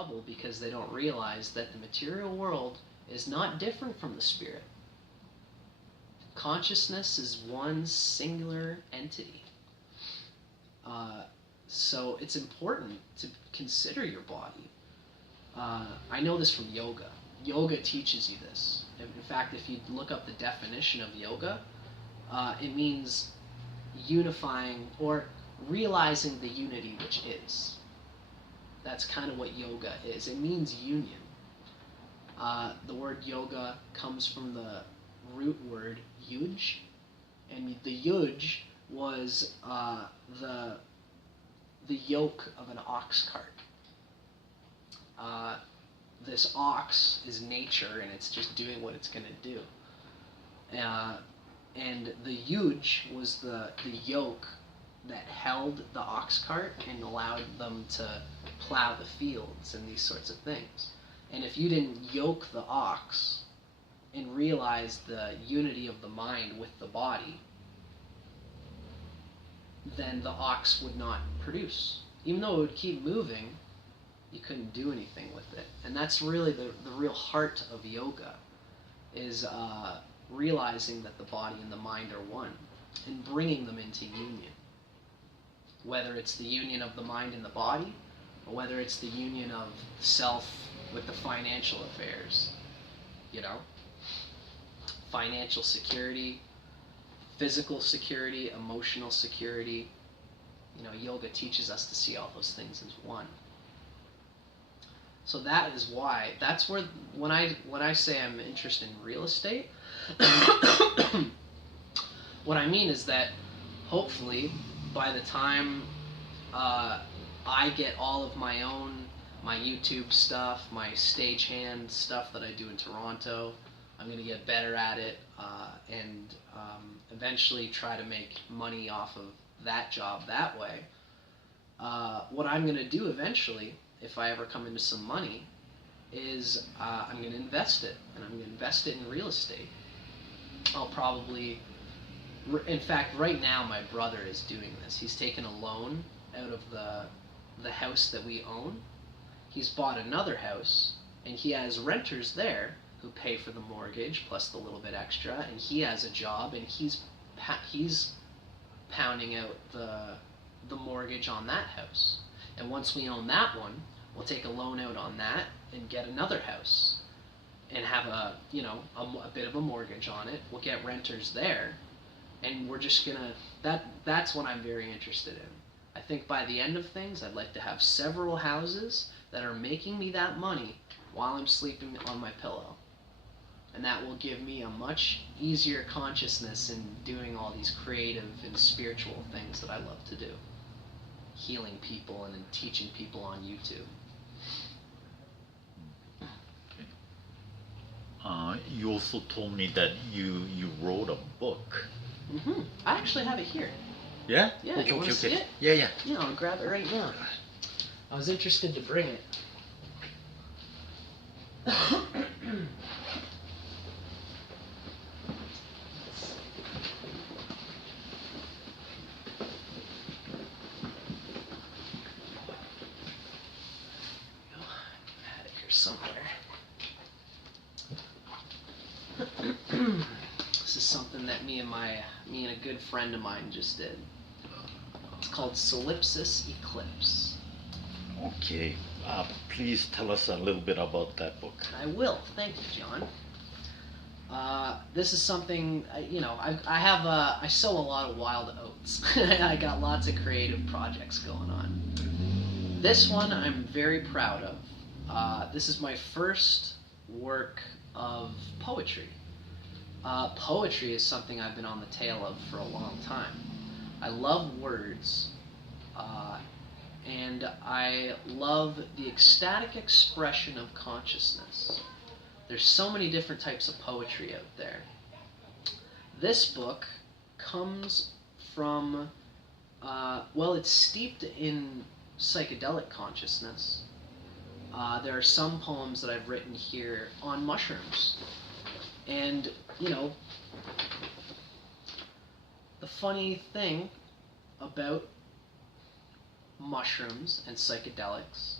trouble because they don't realize that the material world is not different from the spirit. Consciousness is one singular entity. So it's important to consider your body. I know this from yoga. Yoga teaches you this. In fact, if you look up the definition of yoga, it means unifying or realizing the unity which is. That's kind of what yoga is. It means union. The word yoga comes from the root word yuj, and the yuj was the yoke of an ox cart. This ox is nature, and it's just doing what it's going to do. And the yuj was the yoke that held the ox cart and allowed them to plow the fields and these sorts of things. And if you didn't yoke the ox and realize the unity of the mind with the body, then the ox would not produce. Even though it would keep moving, you couldn't do anything with it. And that's really the real heart of yoga, is realizing that the body and the mind are one and bringing them into union. Whether it's the union of the mind and the body, or whether it's the union of self with the financial affairs, financial security, physical security, emotional security. Yoga teaches us to see all those things as one. So that's where when I say I'm interested in real estate, what I mean is that hopefully by the time I get all of my YouTube stuff, my stagehand stuff that I do in Toronto, I'm going to get better at it and eventually try to make money off of that job that way. What I'm going to do eventually, if I ever come into some money, is I'm going to invest it, and I'm going to invest it in real estate. I'll probably, in fact, right now my brother is doing this. He's taken a loan out of the house that we own. He's bought another house, and he has renters there who pay for the mortgage plus the little bit extra, and he has a job, and he's pounding out the mortgage on that house. And once we own that one, we'll take a loan out on that and get another house and have a bit of a mortgage on it. We'll get renters there, and we're just gonna, that's what I'm very interested in. I think by the end of things, I'd like to have several houses that are making me that money while I'm sleeping on my pillow. And that will give me a much easier consciousness in doing all these creative and spiritual things that I love to do. Healing people and teaching people on YouTube. You also told me that you wrote a book. Mm-hmm. I actually have it here. Yeah? Yeah, you want to see it? Yeah. Yeah, I'll grab it right now. I was interested to bring it. Somewhere. This is something that me and a good friend of mine just did. It's called Solipsis Eclipse. Okay. Please tell us a little bit about that book. I will. Thank you, John. This is something, I sow a lot of wild oats. I got lots of creative projects going on. This one I'm very proud of. This is my first work of poetry. Poetry is something I've been on the tail of for a long time. I love words, and I love the ecstatic expression of consciousness. There's so many different types of poetry out there. This book comes from, it's steeped in psychedelic consciousness. There are some poems that I've written here on mushrooms. And, the funny thing about mushrooms and psychedelics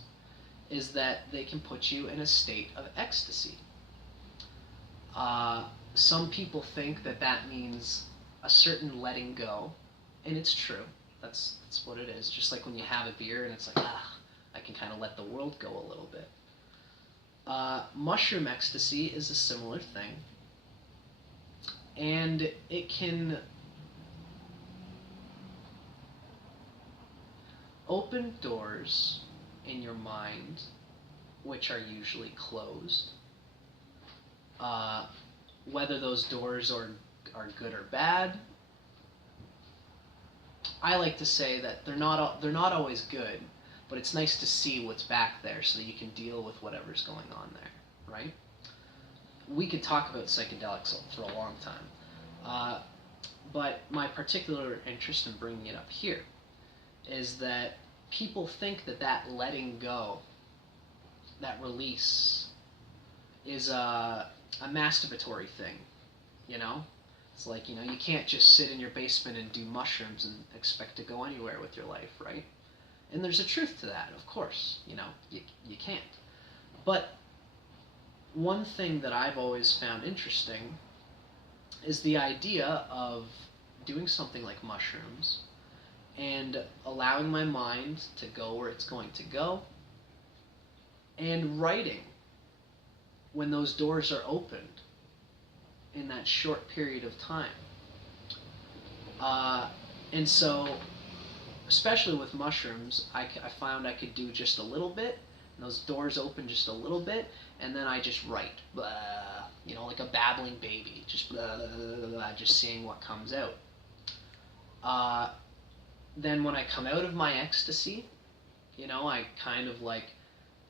is that they can put you in a state of ecstasy. Some people think that that means a certain letting go, and it's true. That's what it is. Just like when you have a beer and it's like, I can kind of let the world go a little bit. Mushroom ecstasy is a similar thing, and it can open doors in your mind which are usually closed. Whether those doors are good or bad, I like to say that they're not always good, but it's nice to see what's back there so that you can deal with whatever's going on there, right? We could talk about psychedelics for a long time, but my particular interest in bringing it up here is that people think that that letting go, that release, is a masturbatory thing, you know? It's like, you can't just sit in your basement and do mushrooms and expect to go anywhere with your life, right? And there's a truth to that, of course, you can't. But one thing that I've always found interesting is the idea of doing something like mushrooms and allowing my mind to go where it's going to go, and writing when those doors are opened in that short period of time. And so, especially with mushrooms, I found I could do just a little bit, and those doors open just a little bit, and then I just write, blah, like a babbling baby, just blah, blah, blah, blah, just seeing what comes out. Then when I come out of my ecstasy, I kind of like,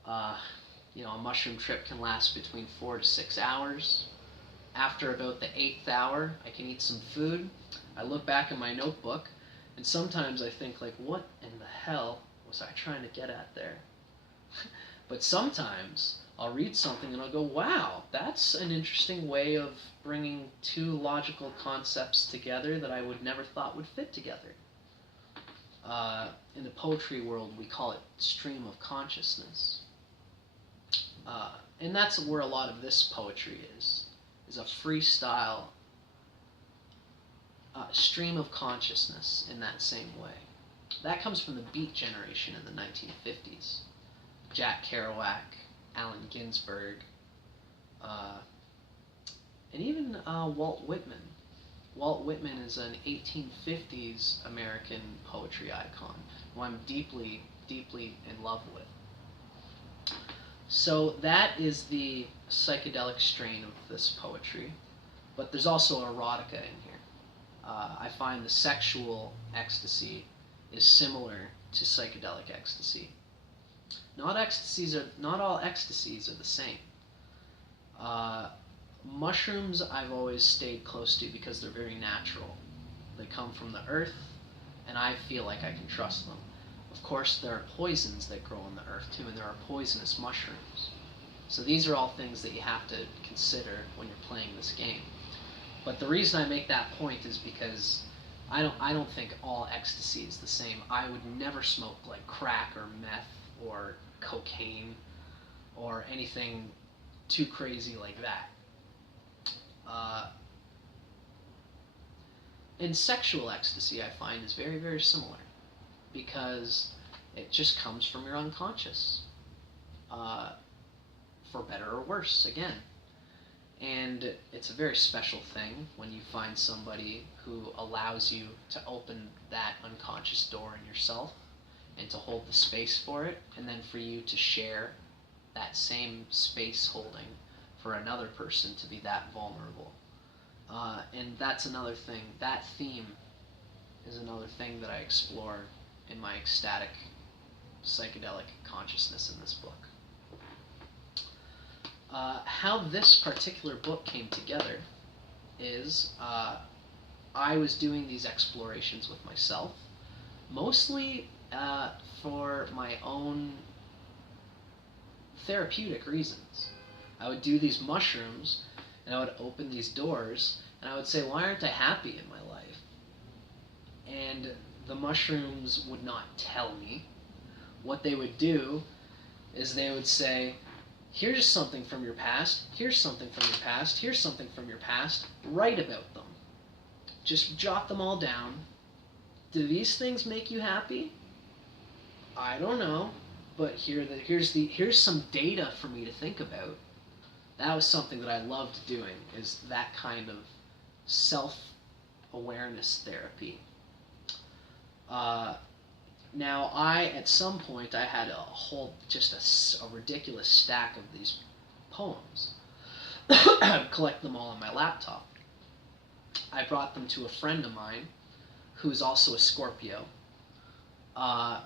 a mushroom trip can last between 4 to 6 hours. After about the 8th hour, I can eat some food. I look back in my notebook, and sometimes I think, like, what in the hell was I trying to get at there? But sometimes I'll read something and I'll go, wow, that's an interesting way of bringing two logical concepts together that I would never thought would fit together. In the poetry world, we call it stream of consciousness. And that's where a lot of this poetry is a freestyle stream of consciousness in that same way. That comes from the Beat generation in the 1950s. Jack Kerouac, Allen Ginsberg, and even Walt Whitman. Walt Whitman is an 1850s American poetry icon who I'm deeply, deeply in love with. So that is the psychedelic strain of this poetry, but there's also erotica in here. I find the sexual ecstasy is similar to psychedelic ecstasy. Not all ecstasies are the same. Mushrooms I've always stayed close to because they're very natural. They come from the earth, and I feel like I can trust them. Of course, there are poisons that grow on the earth too, and there are poisonous mushrooms. So these are all things that you have to consider when you're playing this game. But the reason I make that point is because I don't think all ecstasy is the same. I would never smoke like crack or meth or cocaine or anything too crazy like that. And sexual ecstasy, I find, is very, very similar because it just comes from your unconscious, for better or worse, again. And it's a very special thing when you find somebody who allows you to open that unconscious door in yourself and to hold the space for it, and then for you to share that same space holding for another person to be that vulnerable. And that's another thing. That theme is another thing that I explore in my ecstatic psychedelic consciousness in this book. How this particular book came together is I was doing these explorations with myself, mostly for my own therapeutic reasons. I would do these mushrooms, and I would open these doors, and I would say, why aren't I happy in my life? And the mushrooms would not tell me. What they would do is they would say, here's something from your past, here's something from your past, here's something from your past, write about them. Just jot them all down. Do these things make you happy? I don't know, but here's some data for me to think about. That was something that I loved doing, is that kind of self-awareness therapy. Now, at some point, I had just a ridiculous stack of these poems. I would collect them all on my laptop. I brought them to a friend of mine, who is also a Scorpio. At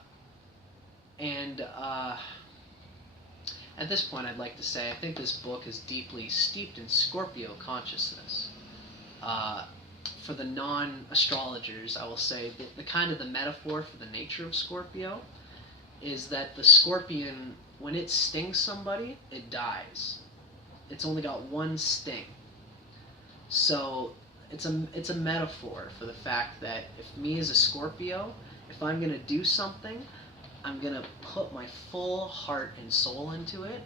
this point, I'd like to say I think this book is deeply steeped in Scorpio consciousness. For the non-astrologers, I will say that the metaphor for the nature of Scorpio is that the scorpion, when it stings somebody, it dies. It's only got one sting. So it's a metaphor for the fact that if me as a Scorpio, if I'm going to do something, I'm going to put my full heart and soul into it,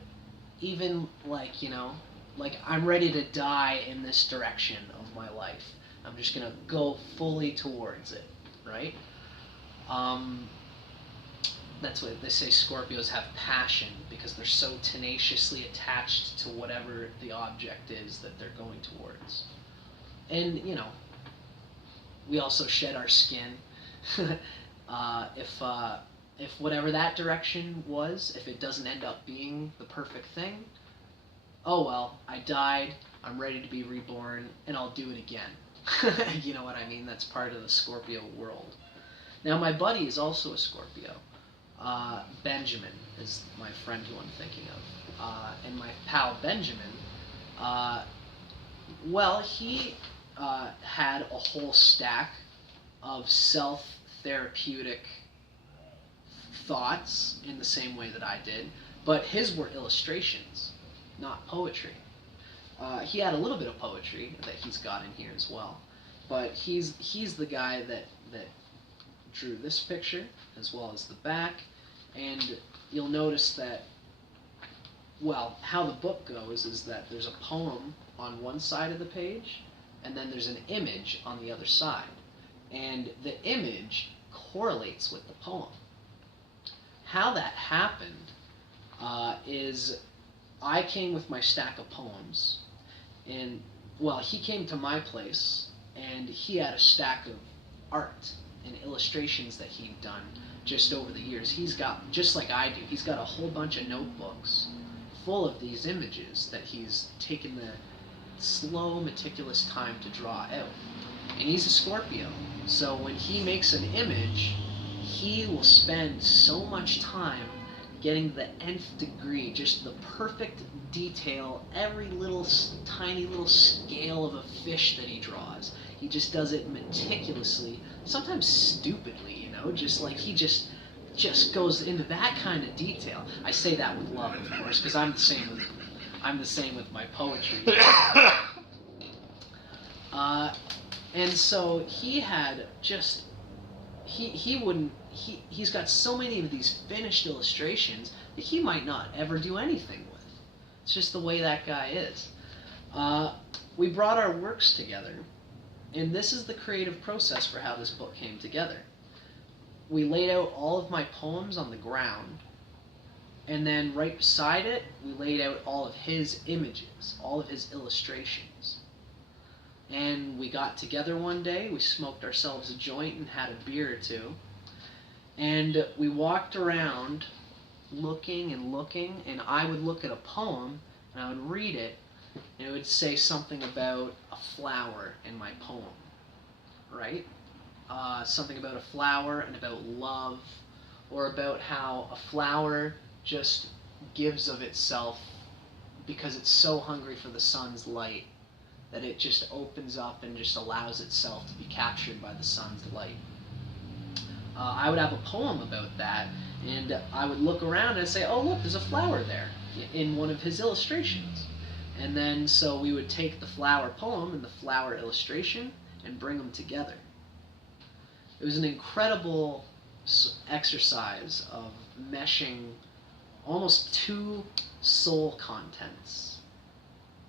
even like I'm ready to die in this direction of my life. I'm just going to go fully towards it, right? That's what they say, Scorpios have passion, because they're so tenaciously attached to whatever the object is that they're going towards. And, we also shed our skin. If whatever that direction was, if it doesn't end up being the perfect thing, oh well, I died, I'm ready to be reborn, and I'll do it again. You know what I mean? That's part of the Scorpio world. Now, my buddy is also a Scorpio. Benjamin is my friend who I'm thinking of. And my pal Benjamin, he had a whole stack of self-therapeutic thoughts in the same way that I did, but his were illustrations, not poetry. He had a little bit of poetry that he's got in here as well, but he's the guy that drew this picture as well as the back, and you'll notice that, how the book goes is that there's a poem on one side of the page, and then there's an image on the other side, and the image correlates with the poem. How that happened is I came with my stack of poems, and he came to my place, and he had a stack of art and illustrations that he'd done just over the years. He's got, just like I do, he's got a whole bunch of notebooks full of these images that he's taken the slow, meticulous time to draw out. And he's a Scorpio, so when he makes an image, he will spend so much time getting the nth degree, just the perfect detail, every little tiny little scale of a fish that he draws. He just does it meticulously, sometimes stupidly, just like he just goes into that kind of detail. I say that with love, of course, because I'm the same with my poetry. And so he had just, he's got so many of these finished illustrations that he might not ever do anything with. It's just the way that guy is. We brought our works together, and this is the creative process for how this book came together. We laid out all of my poems on the ground, and then right beside it, we laid out all of his images, all of his illustrations. And we got together one day, we smoked ourselves a joint and had a beer or two, and we walked around looking, and I would look at a poem, and I would read it, and it would say something about a flower in my poem, right? Something about a flower and about love, or about how a flower just gives of itself because it's so hungry for the sun's light that it just opens up and just allows itself to be captured by the sun's light. I would have a poem about that, and I would look around and say, oh look, there's a flower there in one of his illustrations. And then so we would take the flower poem and the flower illustration and bring them together. It was an incredible exercise of meshing almost two soul contents.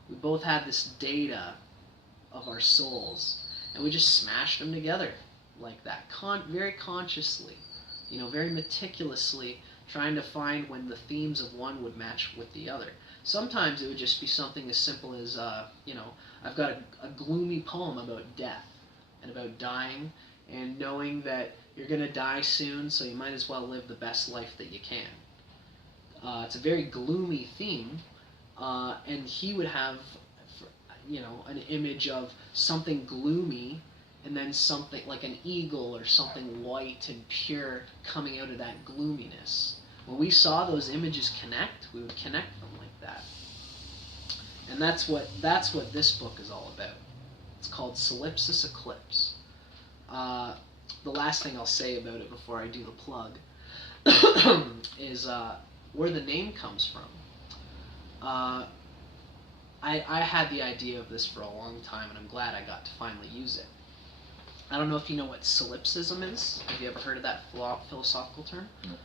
We both had this data of our souls, and we just smashed them together like that, very consciously, very meticulously, trying to find when the themes of one would match with the other. Sometimes it would just be something as simple as, I've got a gloomy poem about death and about dying, and knowing that you're going to die soon, so you might as well live the best life that you can. It's a very gloomy theme, and he would have, an image of something gloomy, and then something like an eagle or something white and pure coming out of that gloominess. When we saw those images connect, we would connect them like that. And that's what this book is all about. It's called Solipsis Eclipse. The last thing I'll say about it before I do the plug is where the name comes from. I had the idea of this for a long time, and I'm glad I got to finally use it. I don't know if you know what solipsism is. Have you ever heard of that philosophical term? No.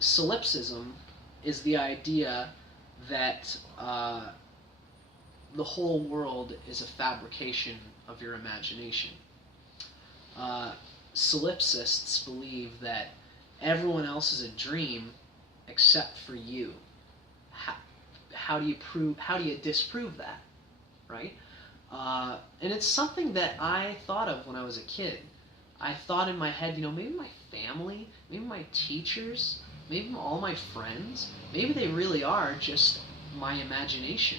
Solipsism is the idea that the whole world is a fabrication of your imagination. Solipsists believe that everyone else is a dream except for you. How do you disprove that, right? And it's something that I thought of when I was a kid. I thought in my head, maybe my family, maybe my teachers, maybe all my friends, maybe they really are just my imagination.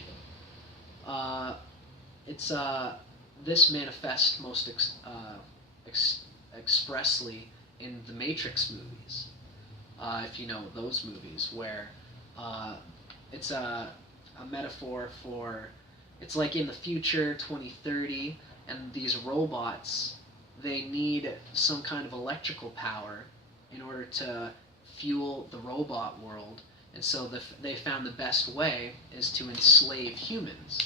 This manifests most expressly in the Matrix movies. If you know those movies, where it's a metaphor for, it's like in the future, 2030, and these robots, they need some kind of electrical power in order to fuel the robot world, and so they found the best way is to enslave humans.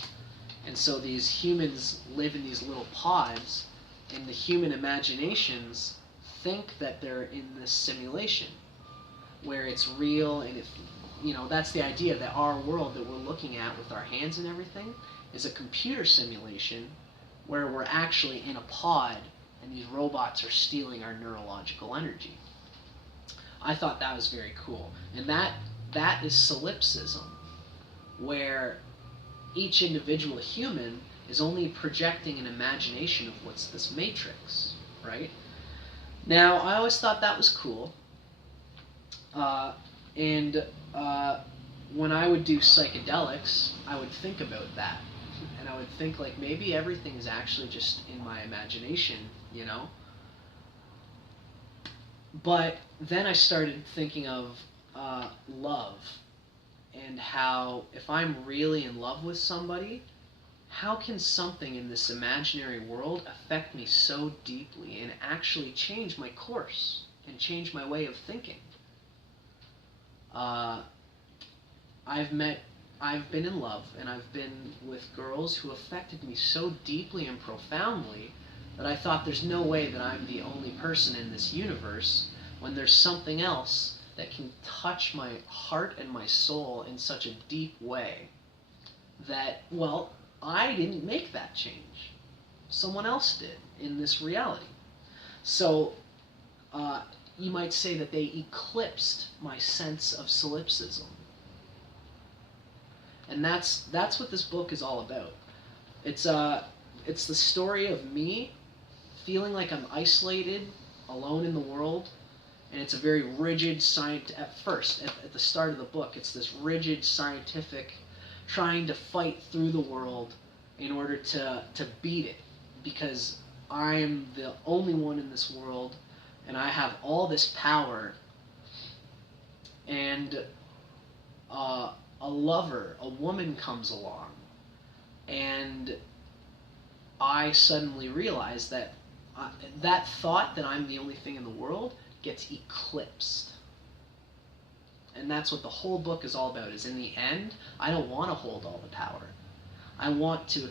And so these humans live in these little pods, and the human imaginations think that they're in this simulation where it's real, and that's the idea, that our world that we're looking at with our hands and everything is a computer simulation where we're actually in a pod and these robots are stealing our neurological energy. I thought that was very cool. And that is solipsism, where each individual human is only projecting an imagination of what's this matrix, right? Now, I always thought that was cool. When I would do psychedelics, I would think about that. And I would think, like, maybe everything is actually just in my imagination, But then I started thinking of love, and how if I'm really in love with somebody, how can something in this imaginary world affect me so deeply and actually change my course and change my way of thinking? I've been in love, and I've been with girls who affected me so deeply and profoundly that I thought there's no way that I'm the only person in this universe, when there's something else that can touch my heart and my soul in such a deep way that, well, I didn't make that change. Someone else did in this reality. So you might say that they eclipsed my sense of solipsism. And that's what this book is all about. It's the story of me feeling like I'm isolated, alone in the world, and it's a very rigid at the start of the book, it's this rigid scientific trying to fight through the world in order to beat it, because I'm the only one in this world, and I have all this power, and a lover, a woman comes along, and I suddenly realize that that thought that I'm the only thing in the world gets eclipsed. And that's what the whole book is all about, is in the end, I don't want to hold all the power. I want to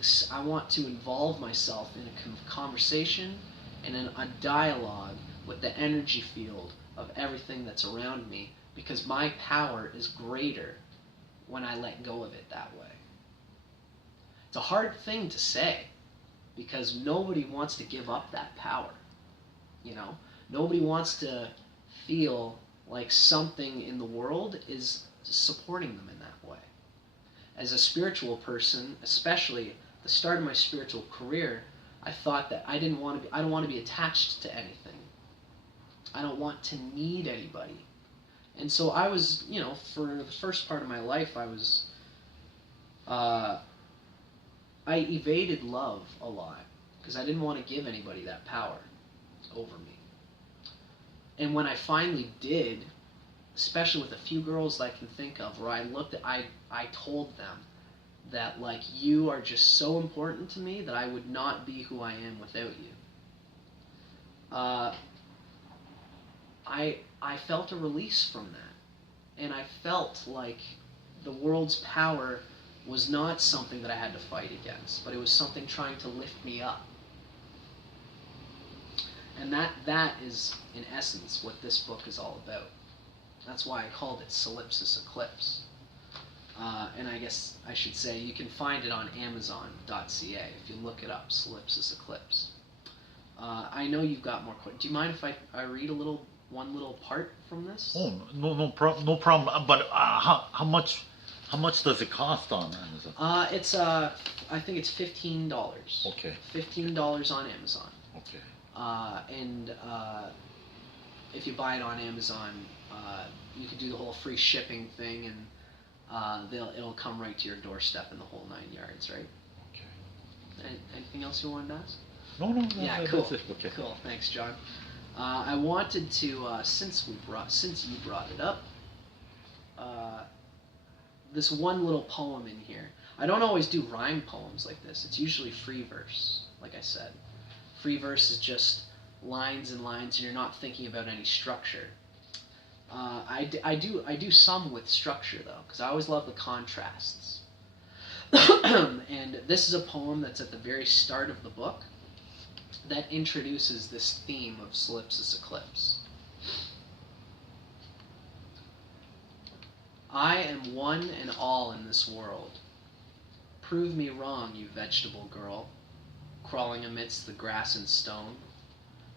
involve myself in a conversation and in a dialogue with the energy field of everything that's around me, because my power is greater when I let go of it that way. It's a hard thing to say because nobody wants to give up that power. You know, nobody wants to feel like something in the world is supporting them in that way. As a spiritual person, especially at the start of my spiritual career, I thought that I don't want to be attached to anything. I don't want to need anybody. And so I was, you know, for the first part of my life, I evaded love a lot because I didn't want to give anybody that power over me. And when I finally did, especially with a few girls that I can think of, where I told them that, like, you are just so important to me that I would not be who I am without you. I felt a release from that. And I felt like the world's power was not something that I had to fight against, but it was something trying to lift me up. And that is, in essence, what this book is all about. That's why I called it Solipsis Eclipse. And I guess I should say you can find it on Amazon.ca if you look it up, Solipsis Eclipse. I know you've got more questions. Do you mind if I read one little part from this? Oh, no problem. But how much does it cost on Amazon? It's I think it's $15. Okay. $15 on Amazon. Okay. And if you buy it on Amazon, you can do the whole free shipping thing, and it'll come right to your doorstep in the whole 9 yards, right? Okay. Anything else you wanted to ask? No. Yeah, cool. That's it. Okay. Cool. Thanks, John. I wanted to, since you brought it up, this one little poem in here. I don't always do rhyme poems like this. It's usually free verse, like I said. Free verse is just lines and lines, and you're not thinking about any structure. I do some with structure though, because I always love the contrasts. And this is a poem that's at the very start of the book that introduces this theme of Solipsis Eclipse. I am one and all in this world. Prove me wrong, you vegetable girl, crawling amidst the grass and stone.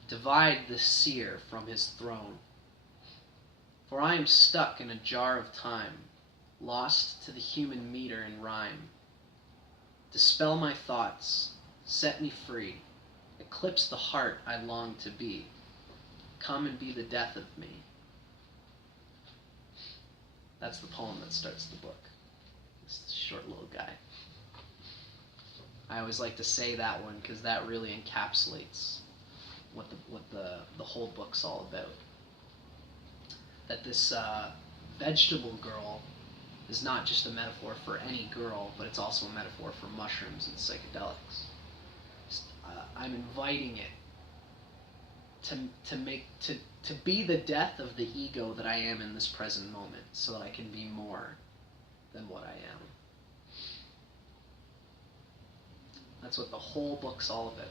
Divide the seer from his throne. For I am stuck in a jar of time, lost to the human meter and rhyme. Dispel my thoughts, set me free, eclipse the heart I long to be. Come and be the death of me. That's the poem that starts the book. This short little guy. I always like to say that one because that really encapsulates what the whole book's all about. That this vegetable girl is not just a metaphor for any girl, but it's also a metaphor for mushrooms and psychedelics. I'm inviting it to be the death of the ego that I am in this present moment, so that I can be more than what I am. That's what the whole book's all about.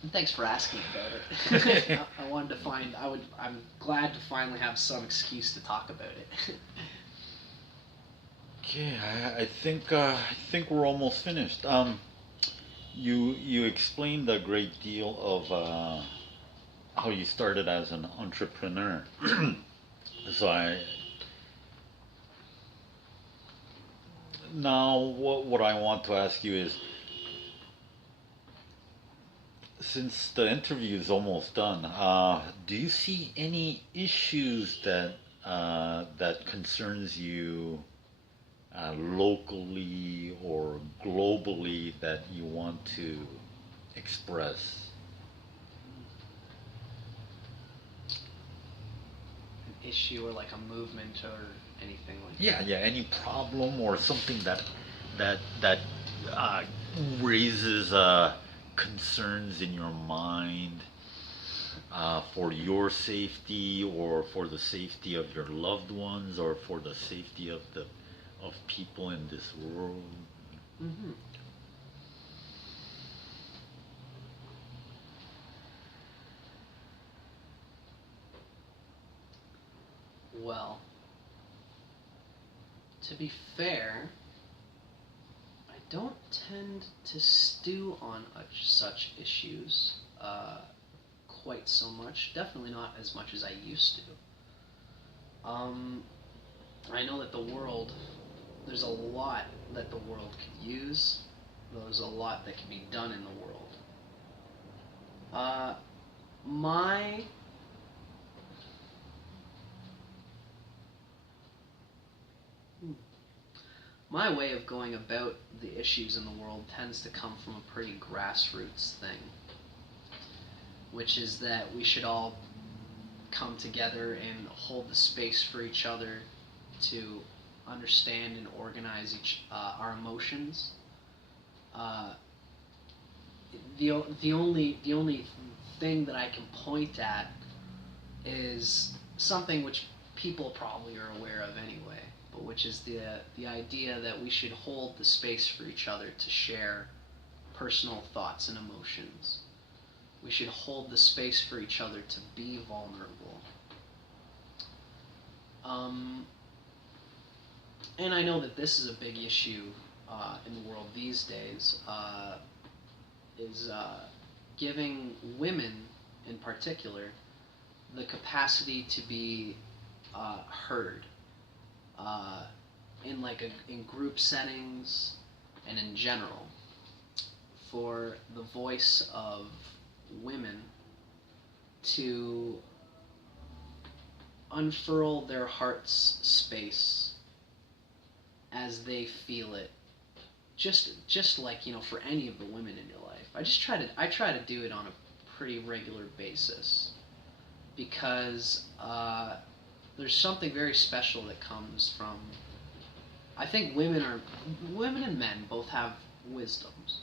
And thanks for asking about it. I wanted to find. I'm glad to finally have some excuse to talk about it. Okay, I think we're almost finished. You explained a great deal of how you started as an entrepreneur. So now what I want to ask you is, since the interview is almost done, do you see any issues that concerns you locally or globally that you want to express? An issue or like a movement or anything like Yeah, that? yeah. Any problem or something that raises concerns in your mind for your safety or for the safety of your loved ones or for the safety of people in this world? Mm-hmm. Well, to be fair, I don't tend to stew on such issues quite so much. Definitely not as much as I used to. I know that there's a lot that the world could use. There's a lot that can be done in the world. My my way of going about the issues in the world tends to come from a pretty grassroots thing, which is that we should all come together and hold the space for each other to understand and organize our emotions. The only thing that I can point at is something which people probably are aware of anyway, but which is the idea that we should hold the space for each other to share personal thoughts and emotions. We should hold the space for each other to be vulnerable. And I know that this is a big issue in the world these days, is giving women in particular the capacity to be heard in group settings and in general, for the voice of women to unfurl their heart's space as they feel it, just like, for any of the women in your life. I try to do it on a pretty regular basis, because there's something very special that comes from, I think women and men both have wisdoms,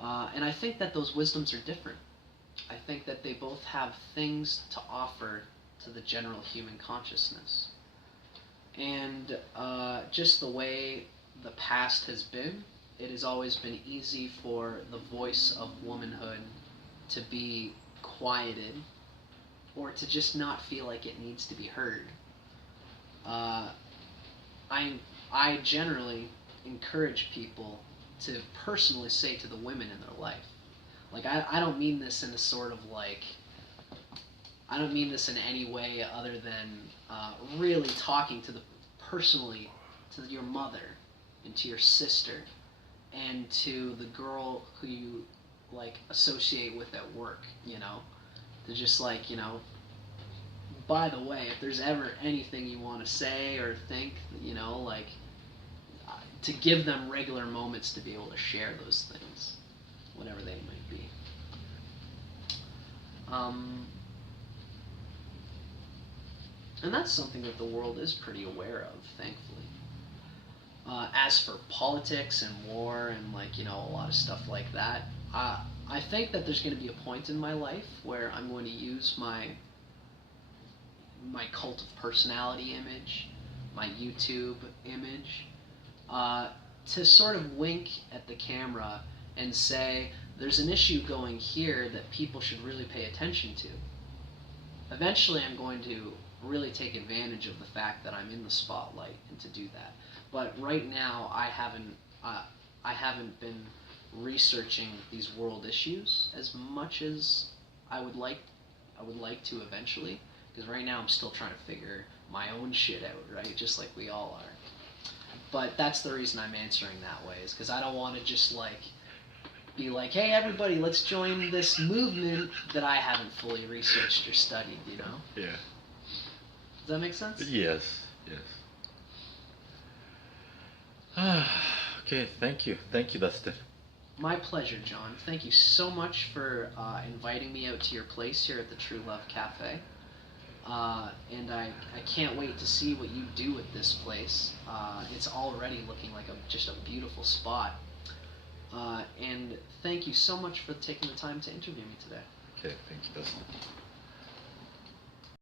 and I think that those wisdoms are different. I think that they both have things to offer to the general human consciousness. And just the way the past has been, it has always been easy for the voice of womanhood to be quieted, or to just not feel like it needs to be heard. I generally encourage people to personally say to the women in their life, like, I don't mean this in a sort of like, I don't mean this in any way other than really talking personally to your mother and to your sister and to the girl who you associate with at work, to just by the way, if there's ever anything you want to say or think, to give them regular moments to be able to share those things, whatever they might be. And that's something that the world is pretty aware of, thankfully. As for politics and war and a lot of stuff like that, I think that there's going to be a point in my life where I'm going to use my cult of personality image, my YouTube image, to sort of wink at the camera and say, there's an issue going here that people should really pay attention to. Eventually I'm going to really take advantage of the fact that I'm in the spotlight and to do that. But right now I haven't been researching these world issues as much as I would like to eventually, because right now I'm still trying to figure my own shit out, right? Just like we all are. But that's the reason I'm answering that way, is because I don't want to just be like, hey everybody, let's join this movement that I haven't fully researched or studied, Yeah. Does that make sense? Yes. Okay, thank you, Dustin. My pleasure, John. Thank you so much for inviting me out to your place here at the True Love Cafe. And I can't wait to see what you do with this place. It's already looking like just a beautiful spot. And thank you so much for taking the time to interview me today. Okay, thank you, Dustin.